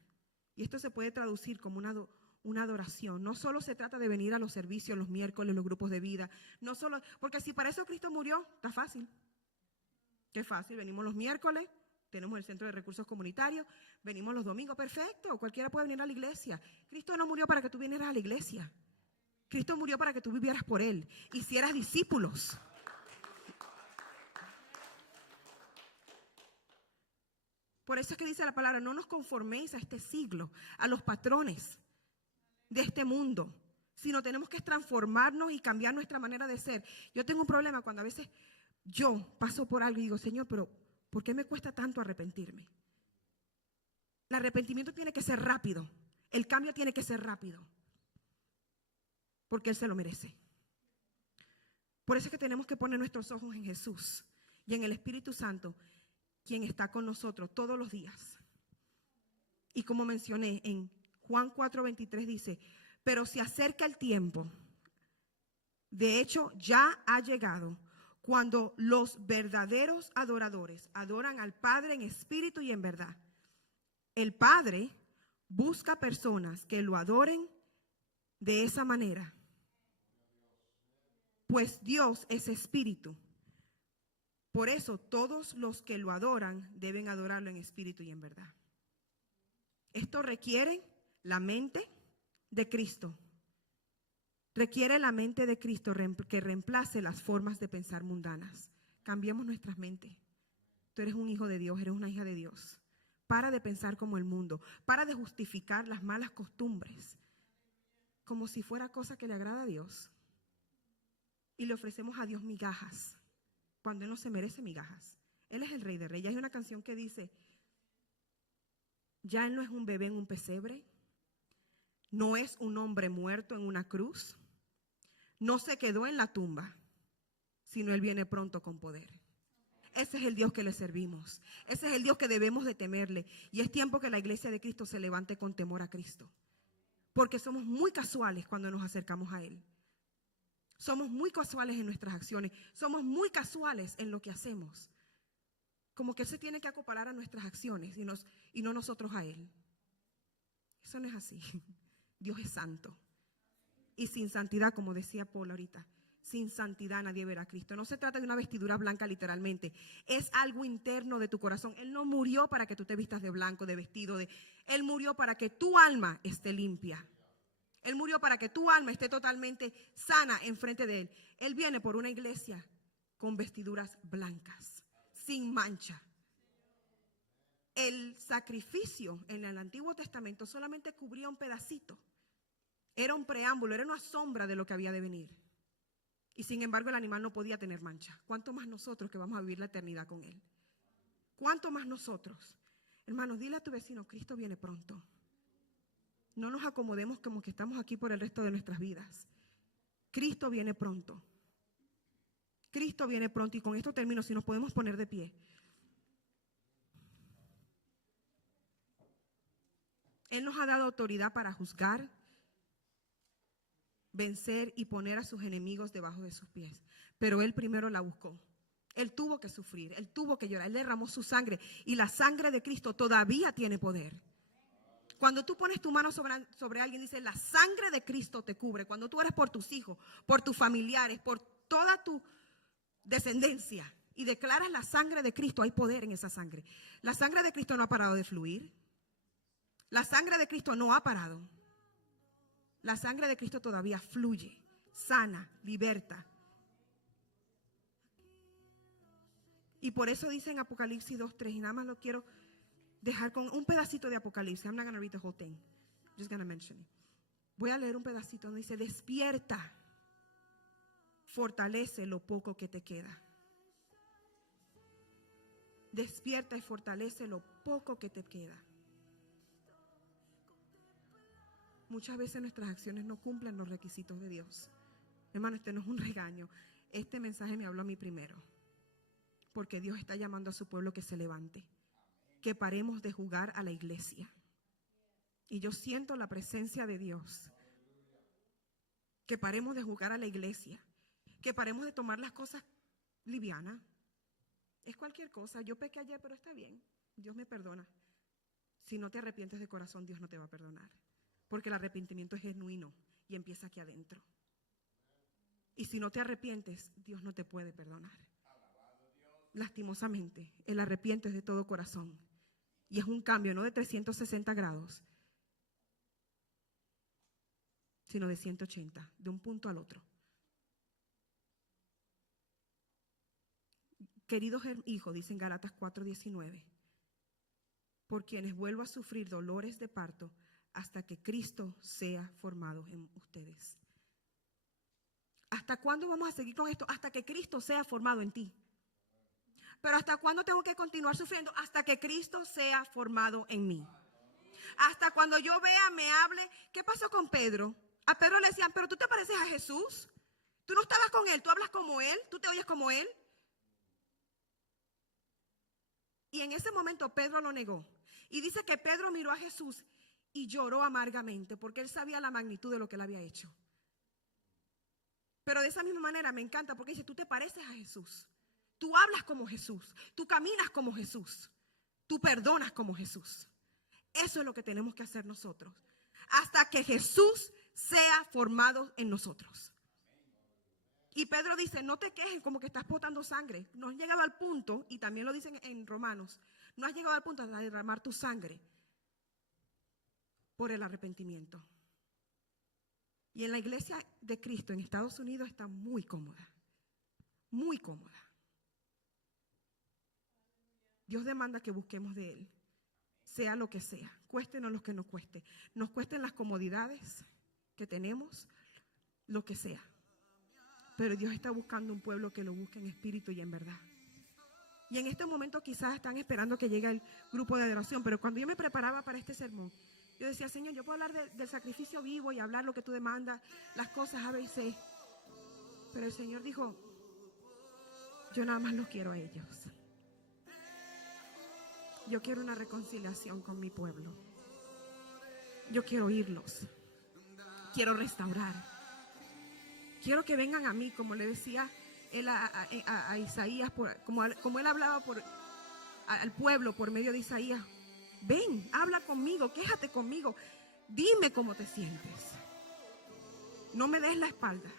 Y esto se puede traducir como una adoración. No solo se trata de venir a los servicios los miércoles, los grupos de vida. No solo, porque si para eso Cristo murió, está fácil. Qué fácil, venimos los miércoles, tenemos el centro de recursos comunitarios, venimos los domingos, perfecto, cualquiera puede venir a la iglesia. Cristo no murió para que tú vinieras a la iglesia. Cristo murió para que tú vivieras por Él, hicieras discípulos. Por eso es que dice la palabra, no nos conforméis a este siglo, a los patrones de este mundo, sino tenemos que transformarnos y cambiar nuestra manera de ser. Yo tengo un problema cuando a veces yo paso por algo y digo, Señor, pero ¿por qué me cuesta tanto arrepentirme? El arrepentimiento tiene que ser rápido, el cambio tiene que ser rápido, porque Él se lo merece. Por eso es que tenemos que poner nuestros ojos en Jesús y en el Espíritu Santo, quien está con nosotros todos los días. Y como mencioné, en Juan 4:23 dice, pero se acerca el tiempo, de hecho ya ha llegado, cuando los verdaderos adoradores adoran al Padre en espíritu y en verdad. El Padre busca personas que lo adoren de esa manera, pues Dios es espíritu. Por eso todos los que lo adoran deben adorarlo en espíritu y en verdad. Esto requiere la mente de Cristo. Requiere la mente de Cristo que reemplace las formas de pensar mundanas. Cambiemos nuestras mentes. Tú eres un hijo de Dios, eres una hija de Dios. Para de pensar como el mundo. Para de justificar las malas costumbres. como si fuera cosa que le agrada a Dios. Y le ofrecemos a Dios migajas, cuando Él no se merece migajas. Él es el Rey de Reyes. Hay una canción que dice, ya Él no es un bebé en un pesebre, no es un hombre muerto en una cruz, no se quedó en la tumba, sino Él viene pronto con poder. Ese es el Dios que le servimos. Ese es el Dios que debemos de temerle. Y es tiempo que la iglesia de Cristo se levante con temor a Cristo. Porque somos muy casuales cuando nos acercamos a Él. Somos muy casuales en nuestras acciones. Somos muy casuales en lo que hacemos. Como que Él se tiene que acoplar a nuestras acciones y no nosotros a Él. Eso no es así. Dios es santo. Y sin santidad, como decía Paul ahorita, sin santidad nadie verá a Cristo. No se trata de una vestidura blanca literalmente. Es algo interno de tu corazón. Él no murió para que tú te vistas de blanco, de vestido. Él murió para que tu alma esté limpia. Él murió para que tu alma esté totalmente sana enfrente de Él. Él viene por una iglesia con vestiduras blancas, sin mancha. El sacrificio en el Antiguo Testamento solamente cubría un pedacito. Era un preámbulo, era una sombra de lo que había de venir. Y sin embargo el animal no podía tener mancha. ¿Cuánto más nosotros que vamos a vivir la eternidad con Él? ¿Cuánto más nosotros? Hermanos, dile a tu vecino, Cristo viene pronto. No nos acomodemos como que estamos aquí por el resto de nuestras vidas. Cristo viene pronto. Cristo viene pronto. Y con esto termino, si nos podemos poner de pie. Él nos ha dado autoridad para juzgar, vencer y poner a sus enemigos debajo de sus pies. Pero Él primero la buscó. Él tuvo que sufrir, Él tuvo que llorar, Él derramó su sangre. Y la sangre de Cristo todavía tiene poder. Cuando tú pones tu mano sobre alguien, dice, la sangre de Cristo te cubre. Cuando tú eres por tus hijos, por tus familiares, por toda tu descendencia y declaras la sangre de Cristo, hay poder en esa sangre. La sangre de Cristo no ha parado de fluir. La sangre de Cristo no ha parado. La sangre de Cristo todavía fluye, sana, liberta. Y por eso dice en Apocalipsis 2:3, y nada más lo quiero dejar con un pedacito de Apocalipsis. I'm not going to read the whole thing. I'm just going to mention it. Voy a leer un pedacito donde dice, despierta, fortalece lo poco que te queda. Despierta y fortalece lo poco que te queda. Muchas veces nuestras acciones no cumplen los requisitos de Dios. Hermano, este no es un regaño. Este mensaje me habló a mí primero. Porque Dios está llamando a su pueblo que se levante. Que paremos de jugar a la iglesia. Y yo siento la presencia de Dios. Que paremos de jugar a la iglesia. Que paremos de tomar las cosas livianas. Es cualquier cosa. Yo pequé ayer, pero está bien. Dios me perdona. Si no te arrepientes de corazón, Dios no te va a perdonar. Porque el arrepentimiento es genuino y empieza aquí adentro. Y si no te arrepientes, Dios no te puede perdonar. Lastimosamente, el arrepiento es de todo corazón. Y es un cambio no de 360 grados, sino de 180, de un punto al otro. Queridos hijos, dice en Gálatas 4:19, por quienes vuelvo a sufrir dolores de parto hasta que Cristo sea formado en ustedes. ¿Hasta cuándo vamos a seguir con esto? Hasta que Cristo sea formado en ti. Pero ¿hasta cuándo tengo que continuar sufriendo? Hasta que Cristo sea formado en mí. Hasta cuando yo vea, me hable. ¿Qué pasó con Pedro? A Pedro le decían, pero tú te pareces a Jesús. Tú no estabas con Él, tú hablas como Él, tú te oyes como Él. Y en ese momento Pedro lo negó. Y dice que Pedro miró a Jesús y lloró amargamente porque él sabía la magnitud de lo que él había hecho. Pero de esa misma manera me encanta porque dice, tú te pareces a Jesús. Tú hablas como Jesús, tú caminas como Jesús, tú perdonas como Jesús. Eso es lo que tenemos que hacer nosotros. Hasta que Jesús sea formado en nosotros. Y Pedro dice, no te quejes como que estás botando sangre. No has llegado al punto, y también lo dicen en Romanos, no has llegado al punto de derramar tu sangre por el arrepentimiento. Y en la iglesia de Cristo en Estados Unidos está muy cómoda, muy cómoda. Dios demanda que busquemos de Él, sea lo que sea, cuéstenos lo que nos cueste. Nos cuesten las comodidades, que tenemos, lo que sea. Pero Dios está buscando un pueblo que lo busque en espíritu y en verdad. Y en este momento quizás están esperando que llegue el grupo de adoración, pero cuando yo me preparaba para este sermón, yo decía, Señor, yo puedo hablar del sacrificio vivo y hablar lo que tú demandas, las cosas A, B y C. Pero el Señor dijo, yo nada más los quiero a ellos. Yo quiero una reconciliación con mi pueblo. Yo quiero oírlos. Quiero restaurar. Quiero que vengan a mí, como le decía él a Isaías, como él hablaba al pueblo por medio de Isaías. Ven, habla conmigo, quéjate conmigo, dime cómo te sientes. No me des la espalda.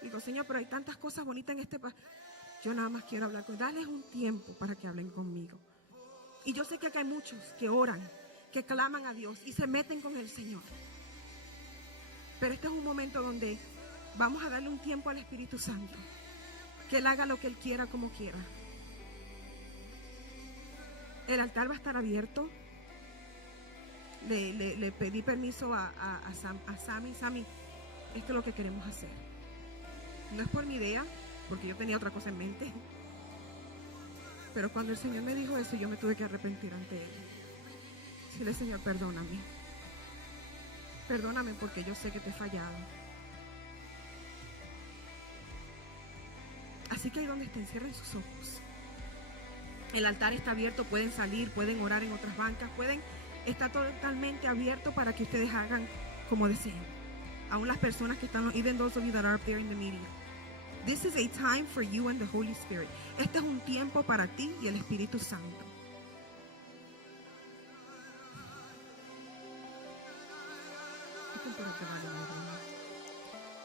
Digo, Señor, pero hay tantas cosas bonitas en este país. Yo nada más quiero hablar con ellos. Dales un tiempo para que hablen conmigo. Y yo sé que acá hay muchos que oran, que claman a Dios y se meten con el Señor. Pero este es un momento donde vamos a darle un tiempo al Espíritu Santo. Que Él haga lo que Él quiera, como quiera. El altar va a estar abierto. Le pedí permiso a Sammy. Sammy, esto es lo que queremos hacer. No es por mi idea, porque yo tenía otra cosa en mente. Pero cuando el Señor me dijo eso, yo me tuve que arrepentir ante Él. Decirle, Señor, perdóname. Perdóname porque yo sé que te he fallado. Así que ahí donde estén, cierren sus ojos. El altar está abierto, pueden salir, pueden orar en otras bancas, está totalmente abierto para que ustedes hagan como deseen. Aún las personas que están, even those of you that are up there in the media. This is a time for you and the Holy Spirit. Este es un tiempo para ti y el Espíritu Santo.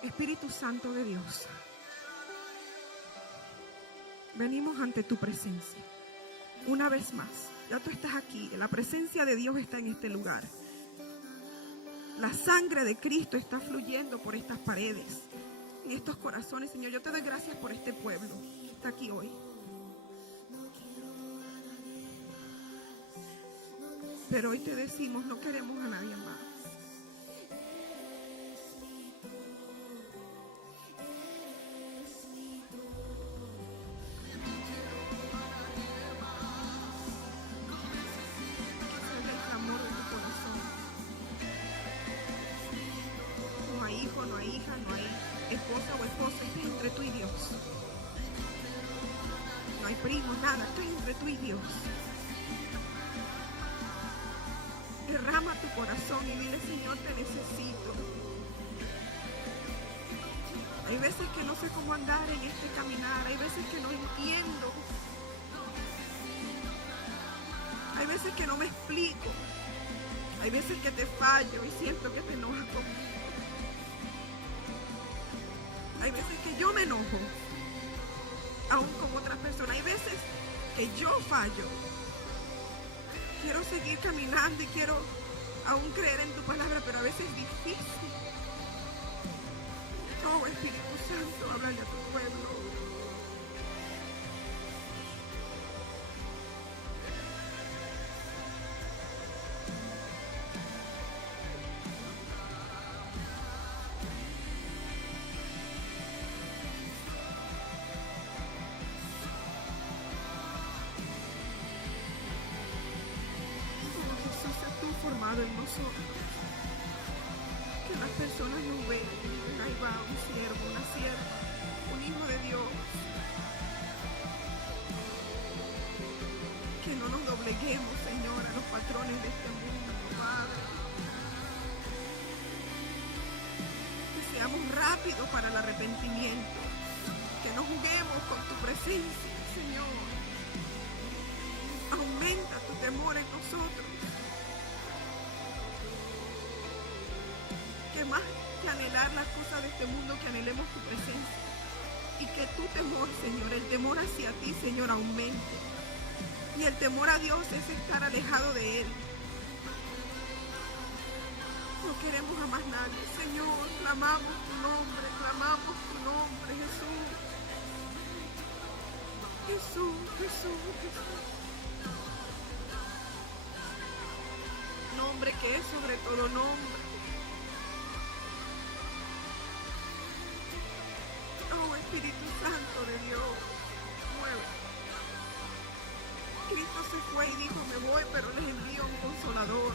Espíritu Santo de Dios, venimos ante tu presencia. Una vez más, ya tú estás aquí, la presencia de Dios está en este lugar. La sangre de Cristo está fluyendo por estas paredes, en estos corazones, Señor. Yo te doy gracias por este pueblo que está aquí hoy. Pero hoy te decimos, no queremos a nadie más. Esposa o esposo, esto es entre tú y Dios. No hay primos, nada, esto es entre tú y Dios. Derrama tu corazón y dile, Señor, te necesito. Hay veces que no sé cómo andar en este caminar, hay veces que no entiendo, hay veces que no me explico, hay veces que te fallo y siento que te enojas conmigo. Hay veces que yo me enojo, aún con otras personas. Hay veces que yo fallo. Quiero seguir caminando y quiero aún creer en tu palabra, pero a veces es difícil. Oh, Espíritu Santo, háblale a tu pueblo. En nosotros, que las personas nos vean, ahí va un siervo, una sierva, un hijo de Dios, que no nos dobleguemos, Señor, a los patrones de este mundo, Padre, que seamos rápidos para el arrepentimiento, que no juguemos con tu presencia, Señor. Aumenta tu temor en nosotros. Que más que anhelar las cosas de este mundo, que anhelemos tu presencia. Y que tu temor, Señor, el temor hacia ti, Señor, aumente. Y el temor a Dios es estar alejado de Él. No queremos a más nadie, Señor. Clamamos tu nombre, Jesús. Jesús. Nombre que es sobre todo nombre. se fue y dijo, me voy, pero les envío un consolador,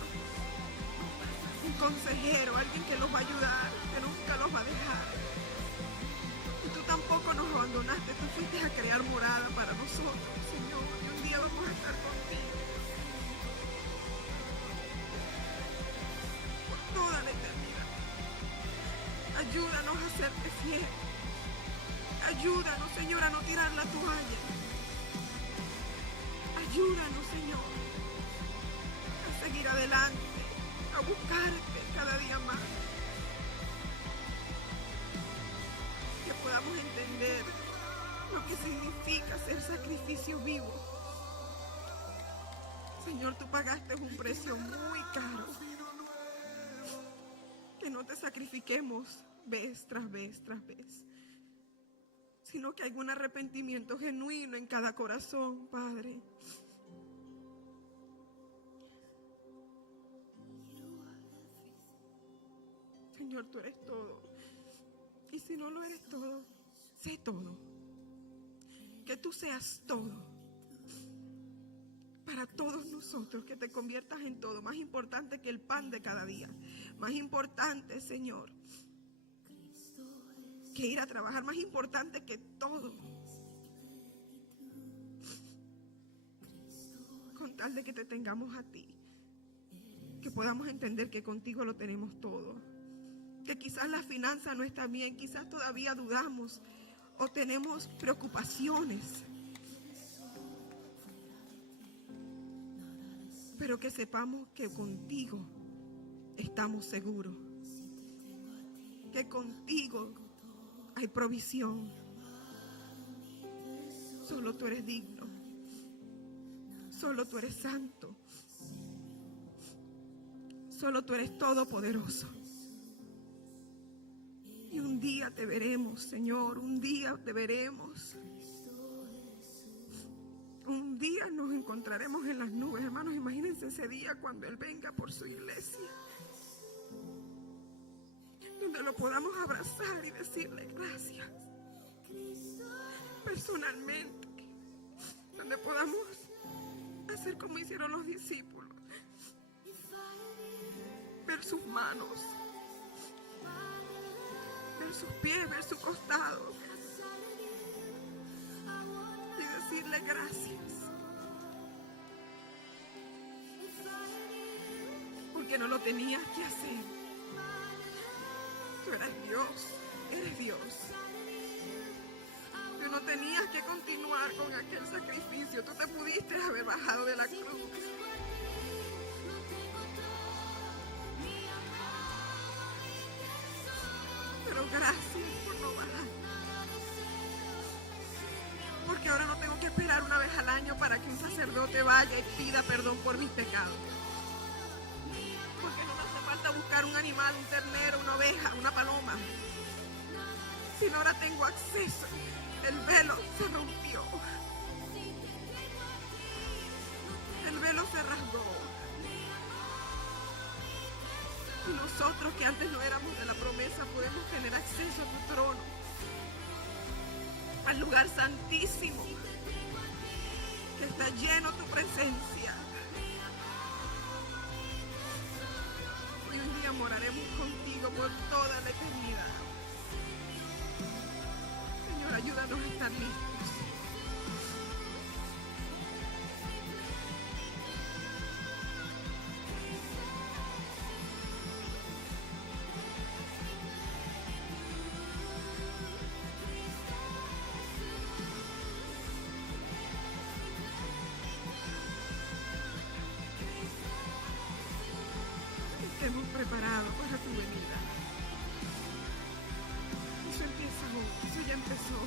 un consejero, alguien que los va a ayudar, que nunca los va a dejar. Y tú tampoco nos abandonaste, tú fuiste a crear morada para nosotros, Señor, y un día vamos a estar contigo por toda la eternidad. Ayúdanos a serte fiel. Ayúdanos, Señor, a no tirar la toalla. Ayúdanos, Señor, a seguir adelante, a buscarte cada día más. Que podamos entender lo que significa ser sacrificio vivo. Señor, tú pagaste un precio muy caro. Que no te sacrifiquemos vez tras vez tras vez, sino que hay un arrepentimiento genuino en cada corazón, Padre. Señor, tú eres todo. Y si no lo eres todo, sé todo. Que tú seas todo para todos nosotros, que te conviertas en todo, más importante que el pan de cada día, más importante, Señor, que ir a trabajar, más importante que todo, con tal de que te tengamos a ti, que podamos entender que contigo lo tenemos todo, que quizás la finanza no está bien, quizás todavía dudamos o tenemos preocupaciones, pero que sepamos que contigo estamos seguros, que contigo hay provisión. Solo tú eres digno, solo tú eres santo, solo tú eres todopoderoso. Y un día te veremos, Señor, un día te veremos. Un día nos encontraremos en las nubes, hermanos. Imagínense ese día cuando Él venga por su iglesia, donde lo podamos abrazar y decirle gracias personalmente, donde podamos hacer como hicieron los discípulos, ver sus manos, ver sus pies, ver su costado y decirle gracias, porque no lo tenías que hacer. Tú eres Dios, eres Dios. Tú no tenías que continuar con aquel sacrificio. Tú te pudiste haber bajado de la cruz. Pero gracias por no bajar. Porque ahora no tengo que esperar una vez al año para que un sacerdote vaya y pida perdón por mis pecados. Porque no me hace falta buscar un animal, un ternero, una oveja, una paloma. Sino ahora tengo acceso. El velo se rompió. El velo se rasgó. Y nosotros que antes no éramos de la promesa podemos tener acceso a tu trono, al lugar santísimo, que está lleno tu presencia. Y un día moraremos contigo por toda la eternidad. Señor, ayúdanos a estar listos. Estemos preparados para tu venida. Eso empieza hoy, eso ya empezó.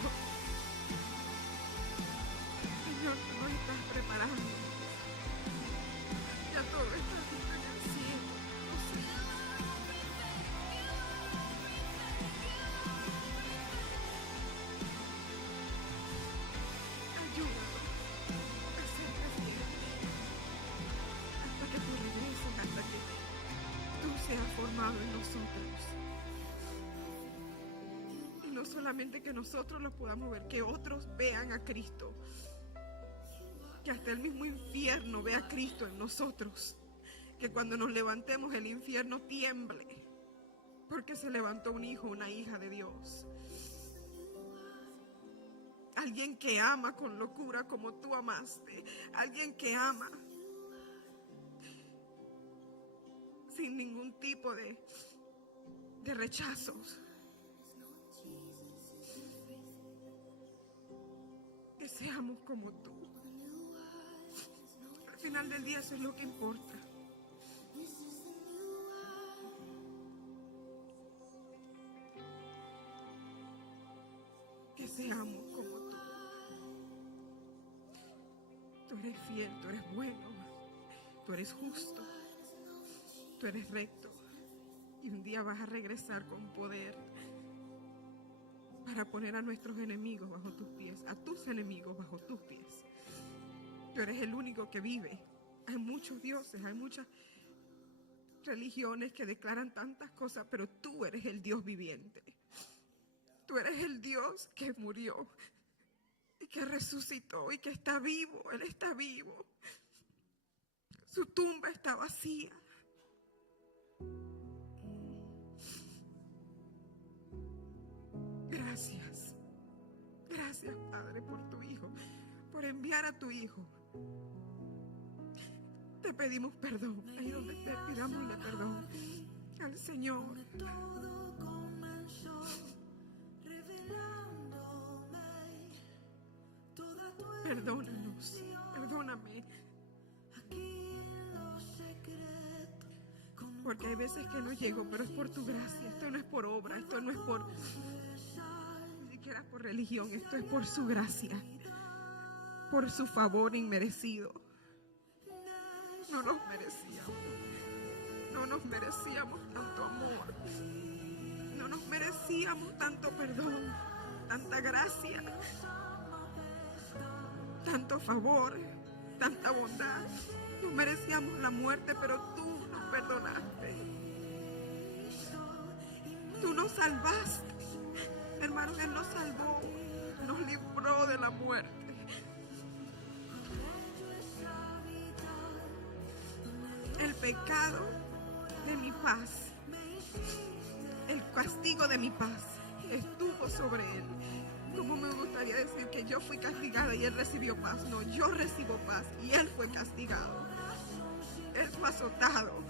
Señor, tú nos estás preparando. Ya todo está listo en el cielo. Ayúdanos a ser fieles hasta que tú regreses, hasta que tú seas formado en nosotros. Y no solamente que nosotros los podamos ver, que otros vean a Cristo. Que hasta el mismo infierno vea a Cristo en nosotros. Que cuando nos levantemos el infierno tiemble. Porque se levantó un hijo, una hija de Dios. Alguien que ama con locura como tú amaste. Alguien que ama sin ningún tipo de rechazos. Que seamos como tú. Al final del día eso es lo que importa. Que seamos como tú. Tú eres fiel, tú eres bueno, tú eres justo, tú eres recto. Y un día vas a regresar con poder para poner a nuestros enemigos bajo tus pies, a tus enemigos bajo tus pies. Tú eres el único que vive. Hay muchos dioses, hay muchas religiones que declaran tantas cosas, pero tú eres el Dios viviente. Tú eres el Dios que murió y que resucitó y que está vivo. Él está vivo. Su tumba está vacía. Gracias. Gracias, Padre, por tu Hijo, por enviar a tu Hijo. Te pedimos perdón. Ahí donde te pidámosle perdón al Señor. Perdónanos, perdóname. Porque hay veces que no llego, pero es por tu gracia. Esto no es por obra, esto no es por ni siquiera por religión, esto es por su gracia, por su favor inmerecido. No nos merecíamos, no nos merecíamos tanto amor, no nos merecíamos tanto perdón, tanta gracia, tanto favor, tanta bondad. No merecíamos la muerte, pero tú nos perdonaste. Tú nos salvaste. Hermanos, Él nos salvó, nos libró de la muerte. El pecado de mi paz, el castigo de mi paz estuvo sobre Él. ¿Cómo me gustaría decir que yo fui castigada y Él recibió paz? No, yo recibo paz y Él fue castigado. Él fue azotado,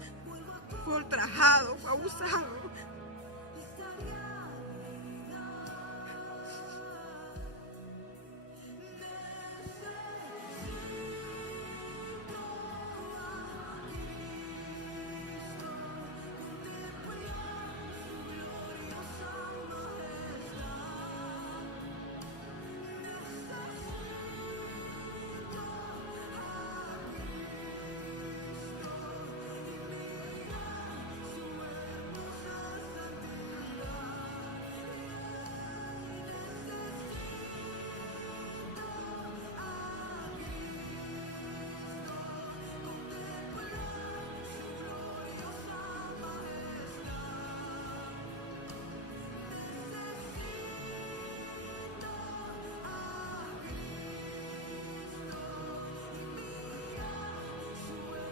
fue ultrajado, fue abusado.